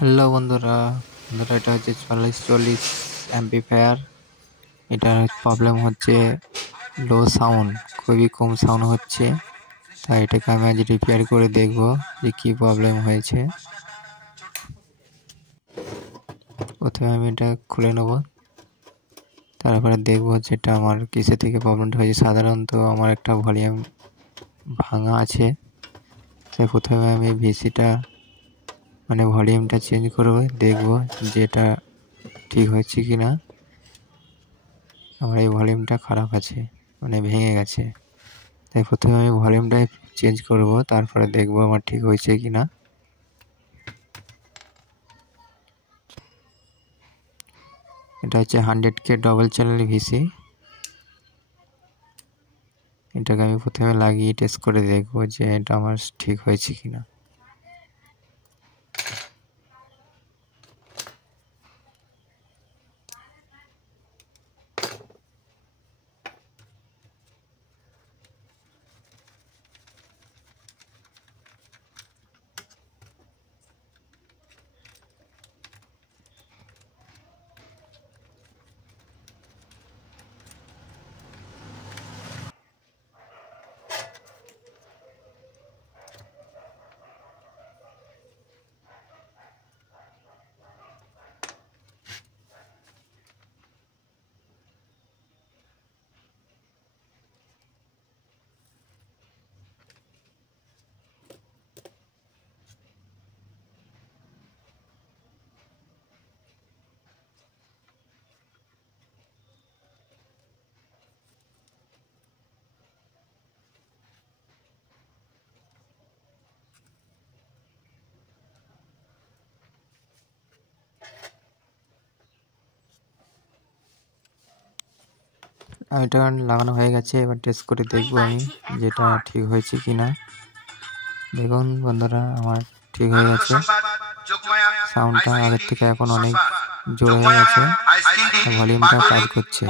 Hello বন্ধুরা, এটা হচ্ছে 40 অ্যাম্পিফায়ার। এটার প্রবলেম হচ্ছে লো সাউন্ড, খুবই কম সাউন্ড হচ্ছে। তাই এটাকে আমি আজ রিপেয়ার করে দেখব যে কী প্রবলেম হয়েছে। প্রথমে আমি এটা খুলে নেব, তারপরে দেখব যেটা আমার কিসে থেকে প্রবলেমটা হয়েছে। সাধারণত আমার একটা ভলিউম ভাঙা আছে, তাই প্রথমে আমি ভিসিটা ভলিউমটা চেঞ্জ করব, দেখব যে এটা ঠিক হচ্ছে কি না। আমার এই ভলিউমটা খারাপ আছে, ভেঙে গেছে। তাই প্রথমে আমি ভলিউমটা চেঞ্জ করব, তারপরে দেখব আমার ঠিক হয়েছে কি না। এটা হচ্ছে 100K ডবল চ্যানেল ভিসি। এটাকে আমি প্রথমে লাগিয়ে টেস্ট করে দেখব যে এটা আমার ঠিক হয়েছে কি না। এটা লাগানো হয়ে গেছে, এবার টেস্ট করে দেখব আমি যেটা ঠিক হয়েছে কি না। দেখুন বন্ধুরা, আমার ঠিক হয়ে গেছে। সাউন্ডটা আগের থেকে এখন অনেক জোরে হয়ে গেছে, ভলিউমটা কাজ করছে।